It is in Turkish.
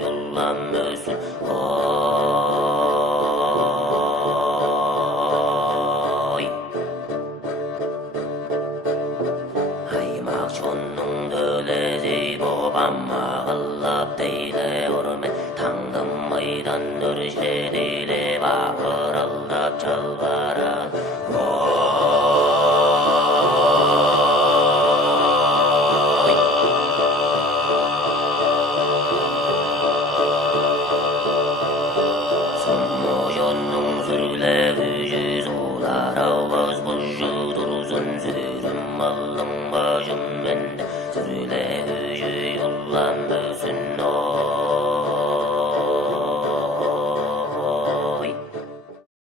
yollanmışsın. Ay Haymak şonun dölezi babam ağıllap deyle ormen Tangım maydan örüşle